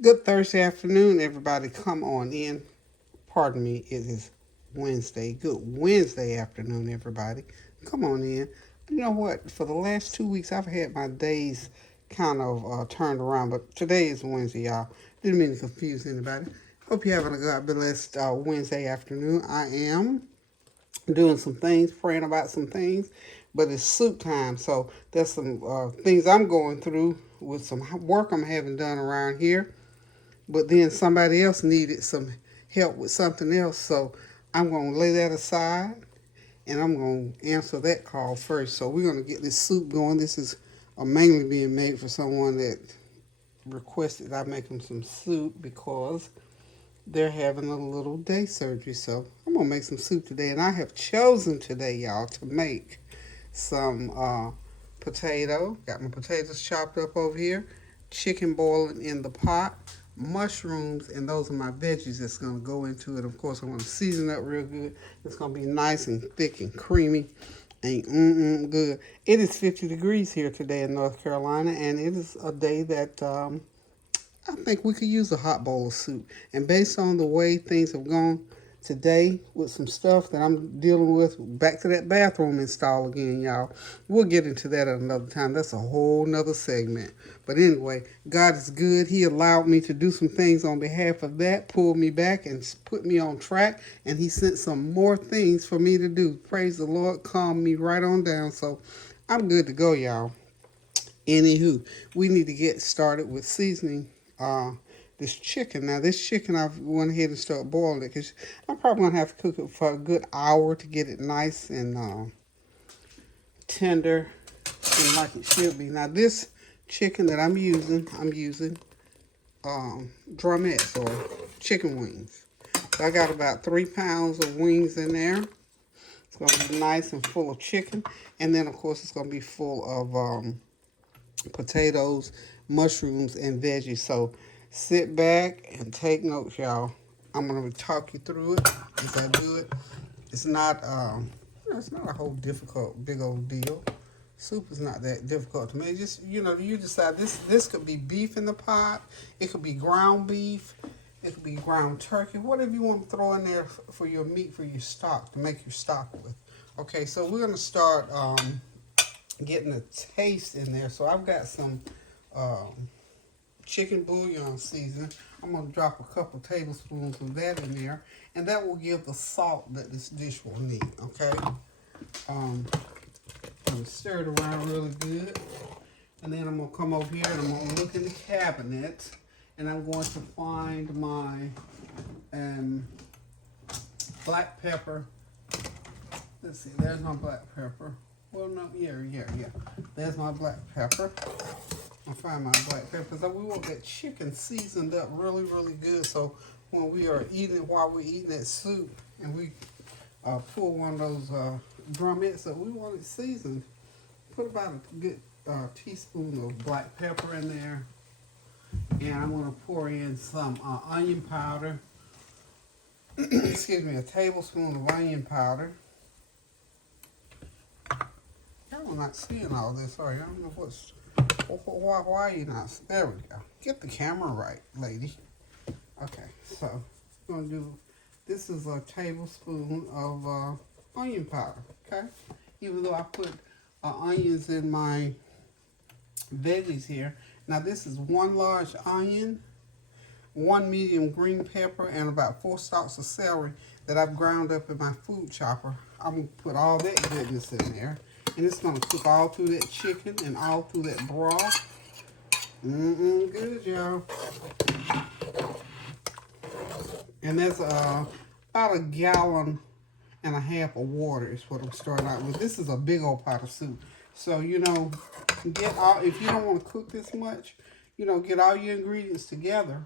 Good Thursday afternoon, everybody. Come on in. Pardon me, it is Wednesday. Good Wednesday afternoon, everybody. Come on in. You know what? For the last 2 weeks, I've had my days kind of turned around, but today is Wednesday, y'all. Didn't mean to confuse anybody. Hope you're having a God blessed Wednesday afternoon. I am doing some things, praying about some things, but it's soup time. So there's some things I'm going through with some work I'm having done around here, but then somebody else needed some help with something else. So I'm going to lay that aside and I'm going to answer that call first. So we're going to get this soup going. This is mainly being made for someone that requested I make them some soup because they're having a little day surgery. So I'm going to make some soup today. And I have chosen today, y'all, to make some potato. Got my potatoes chopped up over here, chicken boiling in the pot, mushrooms, and those are my veggies that's going to go into it. Of course, I'm going to season it real good. It's going to be nice and thick and creamy and good. It is 50 degrees here today in North Carolina, and it is a day that I think we could use a hot bowl of soup. And based on the way things have gone today with some stuff that I'm dealing with, back to that bathroom install again, y'all. We'll get into that at another time. That's a whole nother segment. But anyway, God is good. He allowed me to do some things on behalf of that, pulled me back and put me on track. And he sent some more things for me to do. Praise the Lord, calm me right on down. So I'm good to go, y'all. Anywho, we need to get started with seasoning uh, this chicken. Now, this chicken, I've went ahead and started boiling it because I'm probably going to have to cook it for a good hour to get it nice and tender and like it should be. Now, this chicken that I'm using drumettes or chicken wings. So I got about 3 pounds of wings in there. It's going to be nice and full of chicken. And then, of course, it's going to be full of potatoes, mushrooms, and veggies. So sit back and take notes, y'all. I'm gonna talk you through it as I do it. It's not, it's not a whole difficult, big old deal. Soup is not that difficult to make. Just you decide this could be beef in the pot. It could be ground beef. It could be ground turkey. Whatever you want to throw in there for your meat, for your stock, to make your stock with. Okay, so we're gonna start getting a taste in there. So I've got some chicken bouillon seasoning. I'm going to drop a couple tablespoons of that in there, and that will give the salt that this dish will need, okay? I'm going to stir it around really good, and then I'm going to come over here and I'm going to look in the cabinet, and I'm going to find my black pepper. Let's see, there's my black pepper. Well, no, yeah. There's my black pepper. I'll find my black pepper. So we want that chicken seasoned up really, really good. So when we are eating it, while we're eating that soup, and we pull one of those drumettes that we want it seasoned, put about a good teaspoon of black pepper in there. And I'm going to pour in some onion powder. Excuse me, a tablespoon of onion powder. Y'all not seeing all this, are you? I don't know why are you not? There we go. Get the camera right, lady. Okay, so we're gonna do. This is a tablespoon of onion powder. Okay, even though I put onions in my veggies here. Now this is 1 large onion, 1 medium green pepper, and about 4 stalks of celery that I've ground up in my food chopper. I'm gonna put all that goodness in there. And it's going to cook all through that chicken and all through that broth. Good, y'all. And that's about 1.5 gallons of water is what I'm starting out with. This is a big old pot of soup. So, if you don't want to cook this much, get all your ingredients together.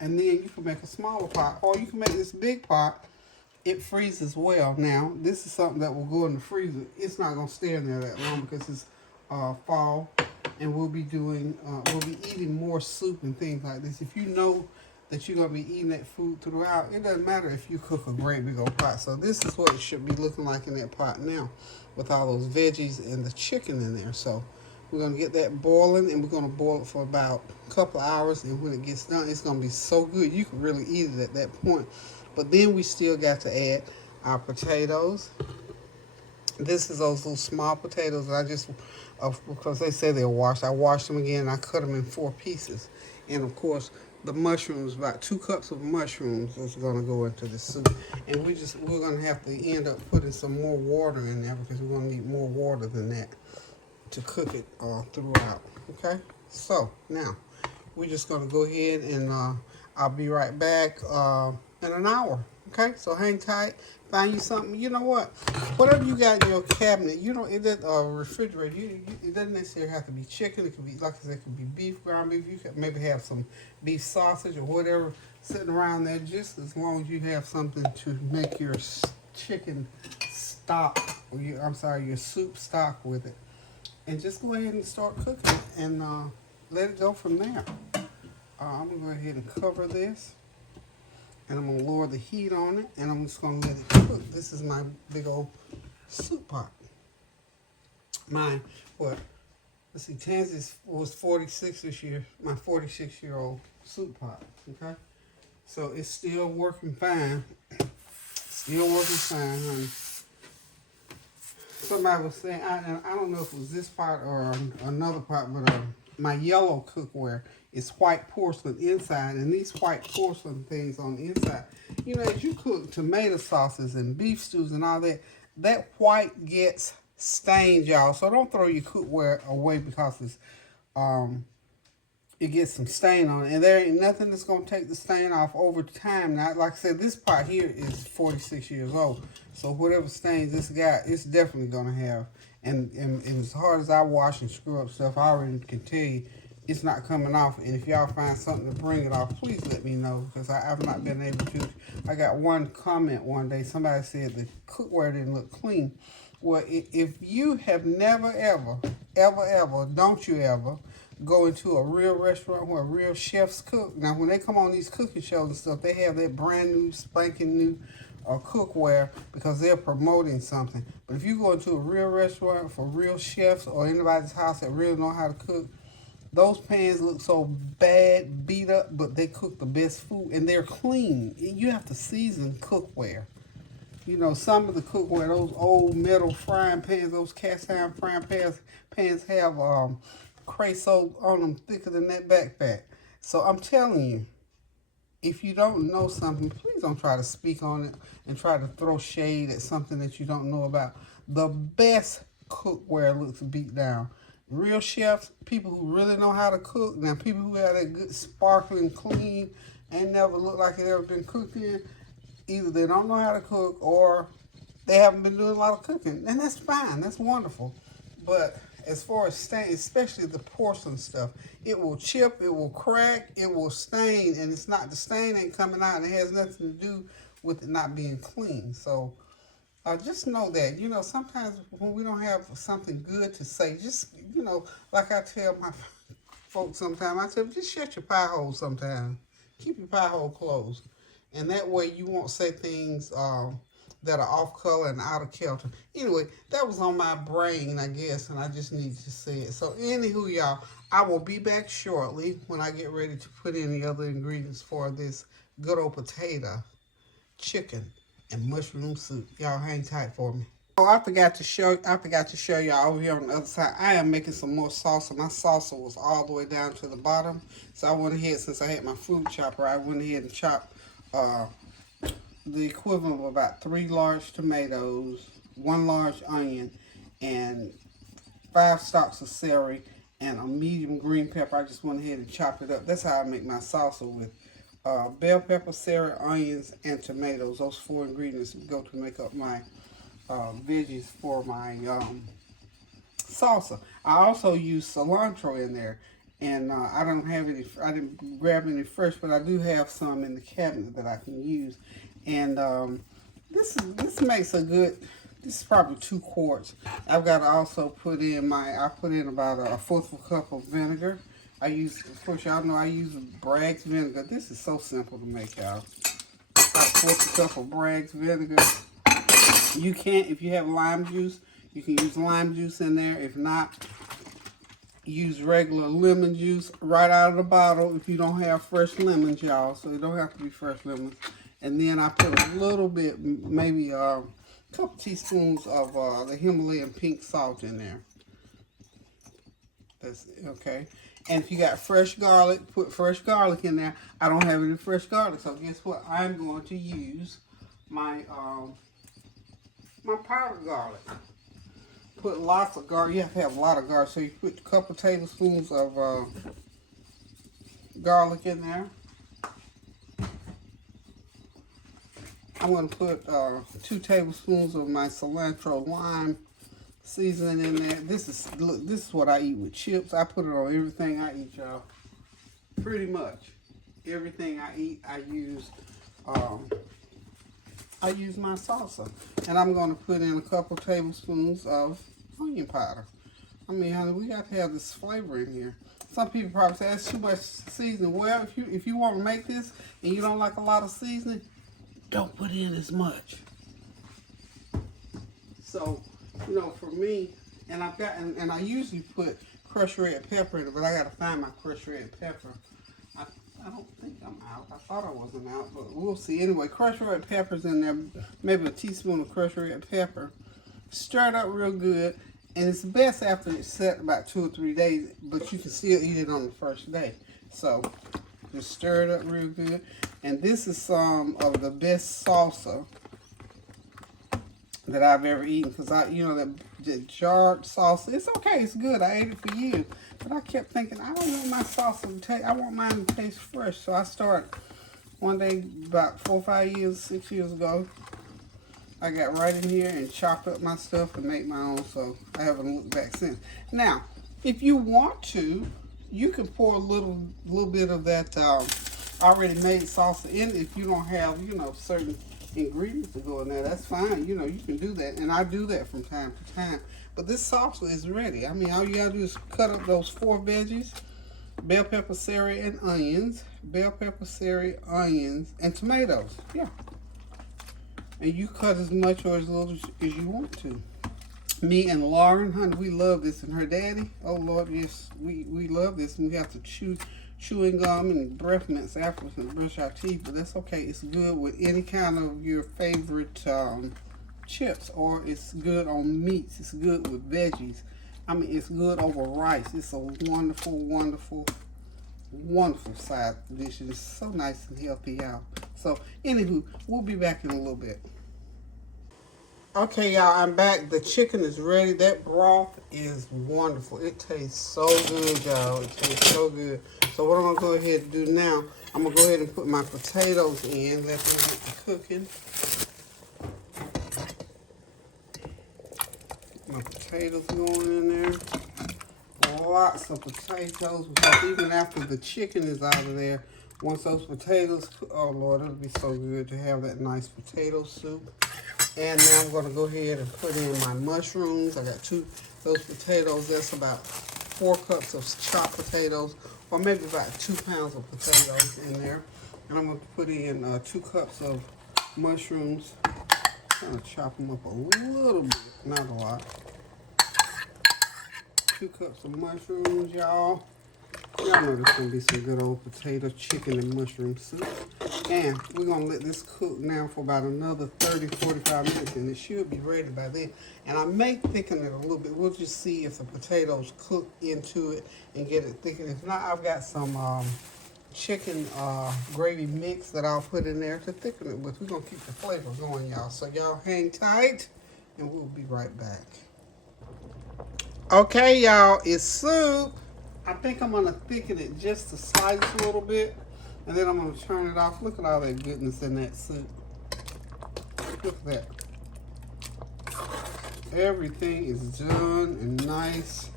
And then you can make a smaller pot. Or you can make this big pot. It freezes well. Now, this is something that will go in the freezer. It's not going to stay in there that long because it's fall, and we'll be eating more soup and things like this. If you know that you're going to be eating that food throughout, it doesn't matter if you cook a great big old pot. So this is what it should be looking like in that pot now with all those veggies and the chicken in there. So We're going to get that boiling, and we're going to boil it for about a couple of hours. And when it gets done, it's going to be so good. You can really eat it at that point. But then we still got to add our potatoes. This is those little small potatoes that I just, because they say they're washed. I washed them again, and I cut them in 4 pieces. And of course, the mushrooms, about 2 cups of mushrooms is going to go into the soup. And we're going to have to end up putting some more water in there because we're going to need more water than that to cook it throughout. Okay, so now we're just going to go ahead and I'll be right back in an hour. Okay, so hang tight. Find you something. You know what? Whatever you got in your cabinet, you know, it doesn't refrigerator. It doesn't necessarily have to be chicken. It could be, like I said, it could be beef, ground beef. You could maybe have some beef sausage or whatever sitting around there. Just as long as you have something to make your chicken stock, or your soup stock with it. And just go ahead and start cooking and let it go from there. I'm going to go ahead and cover this. And I'm going to lower the heat on it. And I'm just going to let it cook. This is my big old soup pot. Let's see, Tansy was 46 this year. My 46-year-old soup pot. Okay? So it's still working fine. Still working fine, honey. Somebody was saying, I don't know if it was this pot or another pot, but my yellow cookware is white porcelain inside, and these white porcelain things on the inside, you know, as you cook tomato sauces and beef stews and all that, that white gets stained, y'all. So don't throw your cookware away because it's it gets some stain on it, and there ain't nothing that's going to take the stain off over time. Now, like I said, this pot here is 46 years old, so whatever stains this got, it's definitely going to have. And as hard as I wash and screw up stuff, I already can tell you it's not coming off. And if y'all find something to bring it off, please let me know, because I've not been able to. I got one comment one day. Somebody said the cookware didn't look clean. Well, if you have never, ever, don't you ever go into a real restaurant where real chefs cook. Now, when they come on these cooking shows and stuff, they have that brand new, spanking new cookware because they're promoting something. But if you go into a real restaurant for real chefs or anybody's house that really know how to cook, those pans look so bad, beat up, but they cook the best food, and they're clean. You have to season cookware. You know, some of the cookware, those old metal frying pans, those cast iron frying pans have creosote on them thicker than that backpack. So I'm telling you, if you don't know something, please don't try to speak on it and try to throw shade at something that you don't know about. The best cookware looks beat down. Real chefs, people who really know how to cook, now people who have that good sparkling clean, ain't never looked like it ever been cooked in, either they don't know how to cook or they haven't been doing a lot of cooking. And that's fine, that's wonderful. But as far as stain, especially the porcelain stuff, it will chip, it will crack, it will stain, and it's not, the stain ain't coming out, and it has nothing to do with it not being clean. So just know that, you know, sometimes when we don't have something good to say, just, you know, like I tell my folks sometimes, I tell them, just shut your pie hole sometimes. Keep your pie hole closed. And that way you won't say things that are off color and out of kilter. Anyway, that was on my brain, I guess, and I just needed to say it. So anywho, y'all, I will be back shortly when I get ready to put in the other ingredients for this good old potato, chicken, and mushroom soup. Y'all hang tight for me. Oh, I forgot to show y'all over here on the other side. I am making some more salsa. My salsa was all the way down to the bottom. So I went ahead, since I had my food chopper, I went ahead and chopped the equivalent of about 3 large tomatoes, 1 large onion, and 5 stalks of celery, and a medium green pepper. I just went ahead and chopped it up. That's how I make my salsa, with bell pepper, celery, onions, and tomatoes. Those 4 ingredients go to make up my veggies for my salsa. I also use cilantro in there, and I don't have any. I didn't grab any fresh, but I do have some in the cabinet that I can use. And this makes a good. This is probably 2 quarts. I've got to also put in I put in about a 1/4 cup of vinegar. I use, of course, y'all know I use Bragg's vinegar. This is so simple to make, y'all. About 1/4 cup of Bragg's vinegar. You can't, if you have lime juice, you can use lime juice in there. If not, use regular lemon juice right out of the bottle if you don't have fresh lemons, y'all. So it don't have to be fresh lemons. And then I put a little bit, maybe a couple teaspoons of the Himalayan pink salt in there. That's okay. And if you got fresh garlic, put fresh garlic in there. I don't have any fresh garlic, so guess what? I'm going to use my my powdered garlic. Put lots of garlic. You have to have a lot of garlic. So you put a couple tablespoons of garlic in there. I'm going to put 2 tablespoons of my cilantro lime seasoning in there. This is what I eat with chips. I put it on everything I eat, y'all. Pretty much everything I eat, I use my salsa. And I'm going to put in a couple tablespoons of onion powder. I mean, honey, we got to have this flavor in here. Some people probably say that's too much seasoning. Well, if you want to make this and you don't like a lot of seasoning, don't put in as much. So, you know, for me, and I've got, and I usually put crushed red pepper in it, but I got to find my crushed red pepper. I don't think I'm out. I thought I wasn't out, but we'll see. Anyway, crushed red pepper's in there, maybe a teaspoon of crushed red pepper. Stir it up real good, and it's best after it's set about 2 or 3 days, but you can still eat it on the first day. So, just stir it up real good. And this is some of the best salsa that I've ever eaten, because that jarred salsa, it's okay, it's good. I ate it for years, but I kept thinking, I don't want my salsa to taste, I want mine to taste fresh. So I started one day about 4 or 5 years, 6 years ago. I got right in here and chopped up my stuff and made my own, so I haven't looked back since. Now, if you want to, you can pour a little bit of that already made salsa in if you don't have, certain ingredients to go in there. That's fine. You can do that, and I do that from time to time. But this salsa is ready. I mean, all you gotta do is cut up those 4 veggies: bell pepper, celery, and onions. Bell pepper, celery, onions, and tomatoes. Yeah. And you cut as much or as little as you want to. Me and Lauren, honey, we love this, and her daddy, oh Lord, yes, we love this, and we have to chewing gum and breath mints afterwards and brush our teeth, but that's okay. It's good with any kind of your favorite chips, or it's good on meats. It's good with veggies. I mean, it's good over rice. It's a wonderful, wonderful, wonderful side dish, and it's so nice and healthy, y'all. So, anywho, we'll be back in a little bit. Okay, y'all, I'm back. The chicken is ready. That broth is wonderful. It tastes so good, y'all. It tastes so good. So what I'm going to go ahead and do now, I'm going to go ahead and put my potatoes in. Let them get to cooking. My potatoes going in there. Lots of potatoes, because even after the chicken is out of there, once those potatoes cook, oh Lord, it'll be so good to have that nice potato soup. And now I'm going to go ahead and put in my mushrooms. I got those potatoes. That's about 4 cups of chopped potatoes, or maybe about 2 pounds of potatoes in there. And I'm going to put in 2 cups of mushrooms. I'm going to chop them up a little bit, not a lot. 2 cups of mushrooms, y'all. Y'all know this is going to be some good old potato, chicken, and mushroom soup. And we're going to let this cook now for about another 30-45 minutes, and it should be ready by then. And I may thicken it a little bit. We'll just see if the potatoes cook into it and get it thickened. If not, I've got some chicken gravy mix that I'll put in there to thicken it with. We're going to keep the flavor going, y'all. So y'all hang tight, and we'll be right back. Okay, y'all, it's soup. I think I'm going to thicken it just the slightest little bit, and then I'm going to turn it off. Look at all that goodness in that soup. Look at that. Everything is done and nice.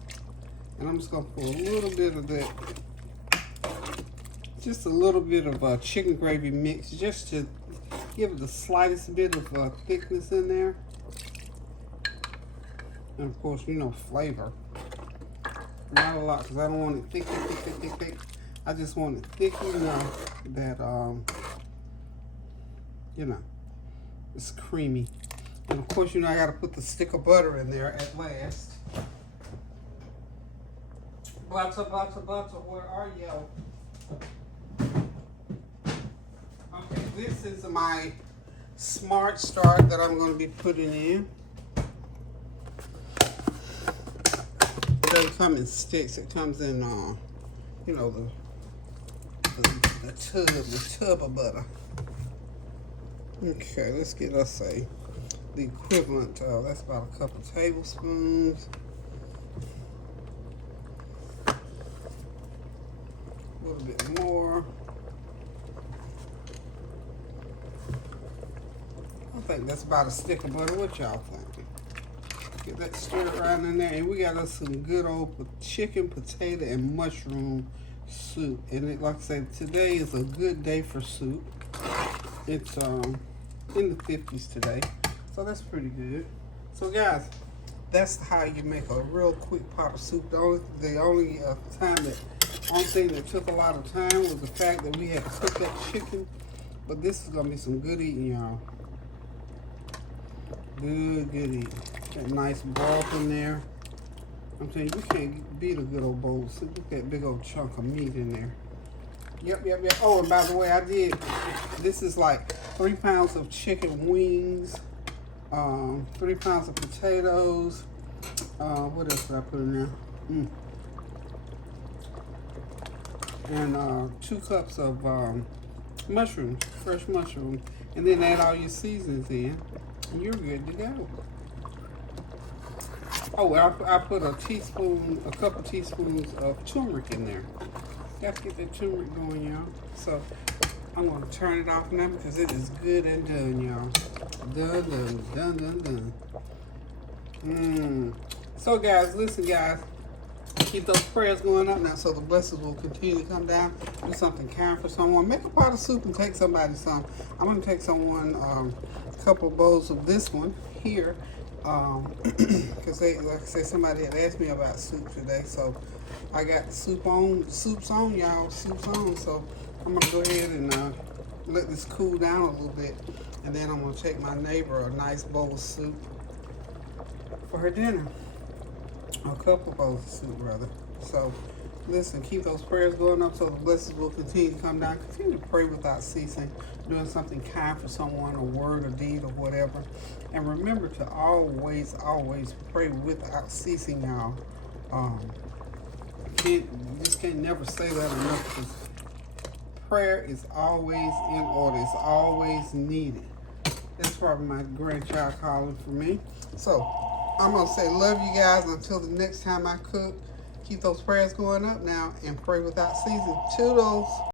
And I'm just going to put a little bit of that, just a little bit of chicken gravy mix, just to give it the slightest bit of thickness in there. And of course, flavor. Not a lot, because I don't want it thick. I just want it thick enough that, it's creamy. And of course, I got to put the stick of butter in there at last. Butter, where are you? Okay, this is my Smart Start that I'm going to be putting in. It doesn't come in sticks. It comes in, you know, the tub of butter. Okay, let's get us the equivalent of, that's about a couple tablespoons. A little bit more. I think that's about a stick of butter. What y'all think? Get that stirred right in there. And we got us some good old chicken, potato, and mushroom soup. And it, like I said, today is a good day for soup. It's in the 50s today. So that's pretty good. So guys, that's how you make a real quick pot of soup. The only thing that took a lot of time was the fact that we had to cook that chicken. But this is gonna be some good eating, y'all. Good eating. That nice broth in there. I'm telling you, you can't beat a good old bowl of soup. Look at that big old chunk of meat in there. Yep. Oh, and by the way, this is like 3 pounds of chicken wings, 3 pounds of potatoes. What else did I put in there? And 2 cups of mushrooms, fresh mushrooms. And then add all your seasonings in, and you're good to go. Oh, I put a couple teaspoons of turmeric in there. Got to get that turmeric going, y'all. So I'm going to turn it off now because it is good and done, y'all. Done. So guys, listen guys. Keep those prayers going up now so the blessings will continue to come down. Do something kind for someone. Make a pot of soup and take somebody some. I'm going to take someone a couple of bowls of this one here. Because like I said, somebody had asked me about soup today. So I got soup's on, y'all. Soup's on. So I'm going to go ahead and let this cool down a little bit. And then I'm going to take my neighbor a nice bowl of soup for her dinner. A couple of bowls of soup, rather. So, listen, keep those prayers going up so the blessings will continue to come down. Continue to pray without ceasing, doing something kind for someone, a word, a deed, or whatever. And remember to always pray without ceasing, y'all. Just can't never say that enough, because prayer is always in order. It's always needed. That's probably my grandchild calling for me. So, I'm going to say love you guys until the next time I cook. Keep those prayers going up now and pray without ceasing. Toodles.